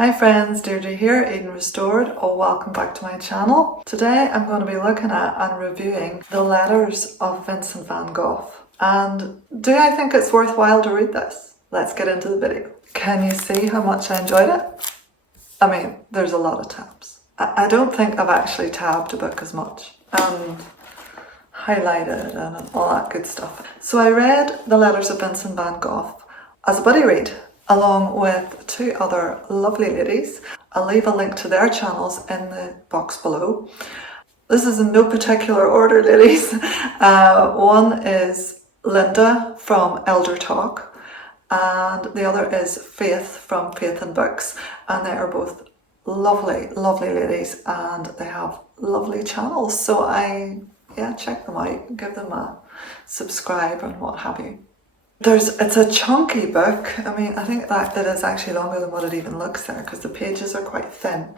Hi friends, Deirdre here, Eden Restored, or welcome back to my channel. Today I'm going to be looking at and reviewing the letters of Vincent Van Gogh. And do I think it's worthwhile to read this? Let's get into the video. Can you see how much I enjoyed it? I mean, there's a lot of tabs. I don't think I've actually tabbed a book as much and highlighted and all that good stuff. So I read the letters of Vincent Van Gogh as a buddy read, along with two other lovely ladies. I'll leave a link to their channels in the box below. This is in no particular order, ladies. One is Linda from Elder Talk, and the other is Faith from Faith and Books, and they are both lovely, lovely ladies, and they have lovely channels. So check them out, give them a subscribe and what have you. It's a chunky book. I mean, I think that it is actually longer than what it even looks there because the pages are quite thin.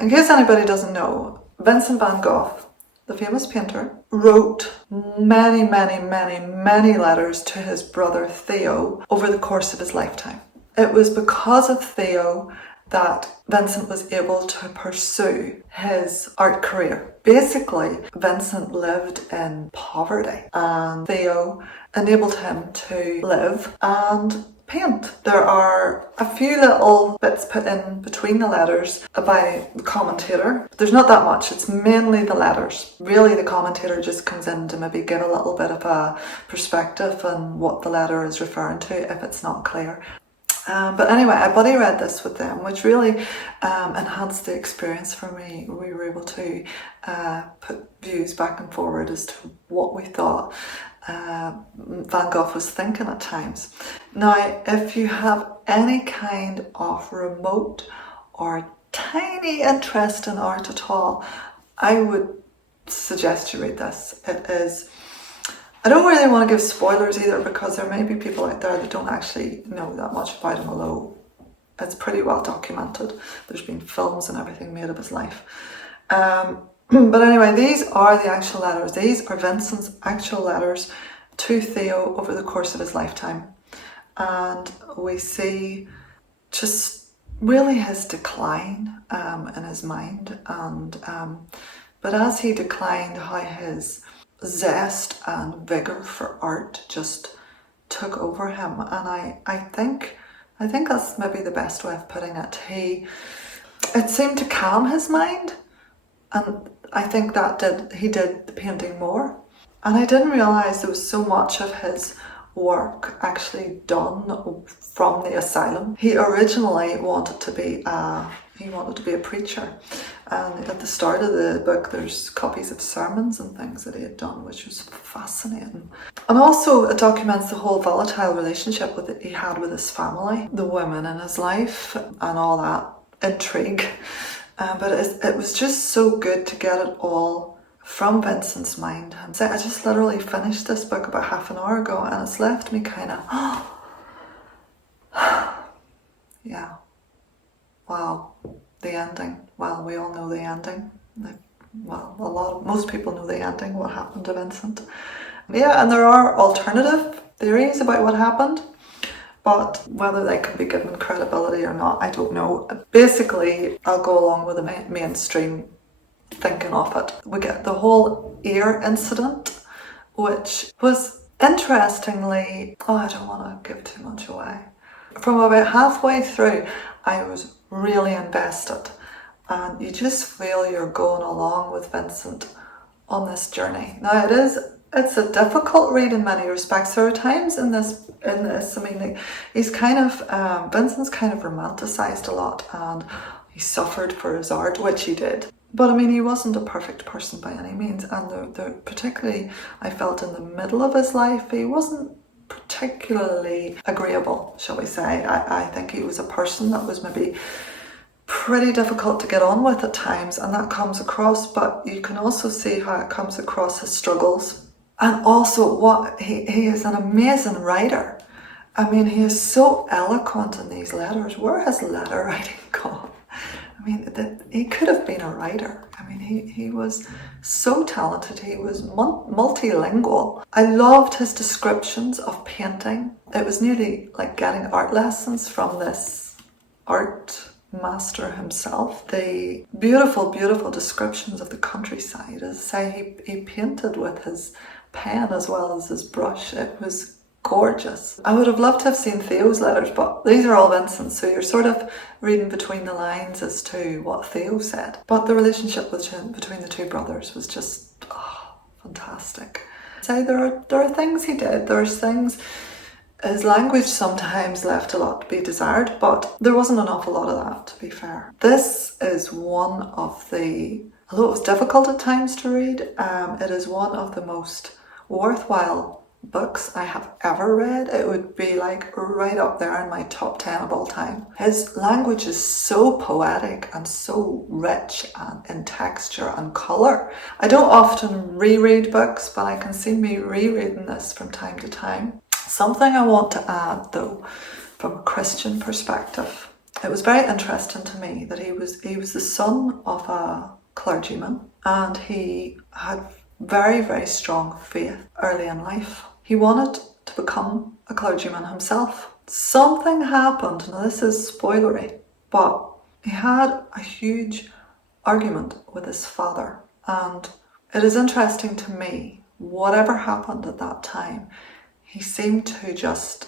In case anybody doesn't know, Vincent Van Gogh, the famous painter, wrote many letters to his brother Theo over the course of his lifetime. It was because of Theo that Vincent was able to pursue his art career. Basically, Vincent lived in poverty and Theo enabled him to live and paint. There are a few little bits put in between the letters by the commentator. There's not that much, it's mainly the letters. Really, the commentator just comes in to maybe give a little bit of a perspective on what the letter is referring to if it's not clear. But anyway, I buddy read this with them, which really enhanced the experience for me. We were able to put views back and forward as to what we thought Van Gogh was thinking at times. Now, if you have any kind of remote or tiny interest in art at all, I would suggest you read this. I don't really want to give spoilers either because there may be people out there that don't actually know that much about him, although it's pretty well documented. There's been films and everything made of his life. But anyway, these are the actual letters. These are Vincent's actual letters to Theo over the course of his lifetime. And we see just really his decline in his mind. But as he declined, how his zest and vigour for art just took over him. And I think that's maybe the best way of putting it. It seemed to calm his mind, and I think he did the painting more. And I didn't realise there was so much of his work actually done from the asylum. He originally wanted to be a preacher, and at the start of the book there's copies of sermons and things that he had done, which was fascinating. And also it documents the whole volatile relationship that he had with his family, the women in his life and all that intrigue. But it was just so good to get it all from Vincent's mind. I just literally finished this book about half an hour ago, and it's left me kind of yeah, wow, the ending. Well, we all know the ending. Most people know the ending, what happened to Vincent. Yeah, and there are alternative theories about what happened, but whether they can be given credibility or not, I don't know. Basically, I'll go along with the mainstream thinking of it. We get the whole ear incident, which was interestingly, I don't want to give too much away. From about halfway through, I was really invested, and you just feel you're going along with Vincent on this journey. Now it's a difficult read in many respects. There are times in this, I mean, he's kind of, Vincent's kind of romanticised a lot, and he suffered for his art, which he did. But I mean, he wasn't a perfect person by any means, and particularly, I felt in the middle of his life, he wasn't particularly agreeable, shall we say. I think he was a person that was maybe pretty difficult to get on with at times, and that comes across, but you can also see how it comes across his struggles. And also what he is an amazing writer. I mean, he is so eloquent in these letters. Where has letter writing gone? I mean, he could have been a writer. I mean, he was so talented. He was multilingual. I loved his descriptions of painting. It was nearly like getting art lessons from this art master himself. The beautiful, beautiful descriptions of the countryside. As I say, he painted with his pen as well as his brush. It was gorgeous. I would have loved to have seen Theo's letters, but these are all Vincent's, so you're sort of reading between the lines as to what Theo said. But the relationship between the two brothers was just fantastic. So there are things he did. There's things. His language sometimes left a lot to be desired, but there wasn't an awful lot of that, to be fair. This is one of the, although it was difficult at times to read, it is one of the most worthwhile books I have ever read. It would be like right up there in my top 10 of all time. His language is so poetic and so rich and in texture and colour. I don't often reread books, but I can see me rereading this from time to time. Something I want to add though, from a Christian perspective. It was very interesting to me that he was the son of a clergyman, and he had very, very strong faith early in life. He wanted to become a clergyman himself. Something happened, now this is spoilery, but he had a huge argument with his father. And it is interesting to me, whatever happened at that time, he seemed to it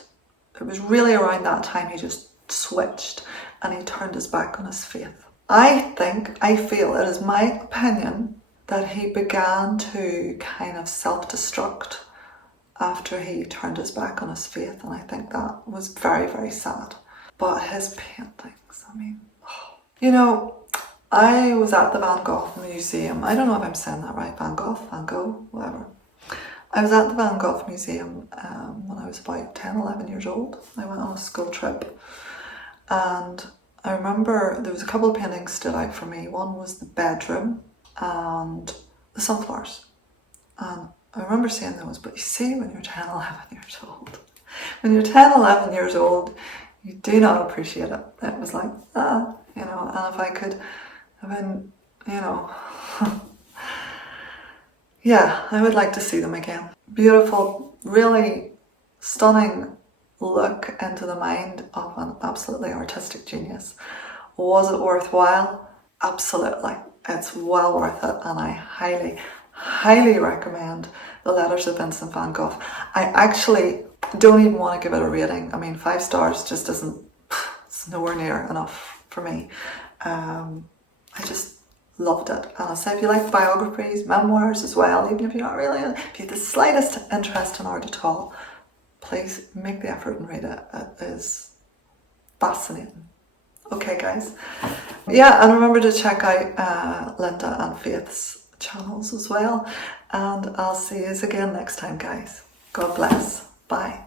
was really around that time he just switched and he turned his back on his faith. I feel, it is my opinion, that he began to kind of self-destruct after he turned his back on his faith, and I think that was very, very sad. But his paintings, I mean, I was at the Van Gogh Museum. I don't know if I'm saying that right, Van Gogh, whatever. I was at the Van Gogh Museum when I was about 10, 11 years old. I went on a school trip, and I remember there was a couple of paintings stood out for me. One was the bedroom and the sunflowers. And I remember seeing those, but you see, when you're 10, 11 years old, you do not appreciate it. It was like, and if I could have been, yeah, I would like to see them again. Beautiful, really stunning look into the mind of an absolutely artistic genius. Was it worthwhile? Absolutely. It's well worth it, and I highly, highly recommend The Letters of Vincent Van Gogh. I actually don't even want to give it a rating. I mean, 5 stars just it's nowhere near enough for me. I just loved it. And I say, if you like biographies, memoirs as well, even if you're not really, if you have the slightest interest in art at all, please make the effort and read it. It is fascinating. Okay, guys. Yeah, and remember to check out Linda and Faith's channels as well. And I'll see you again next time, guys. God bless. Bye.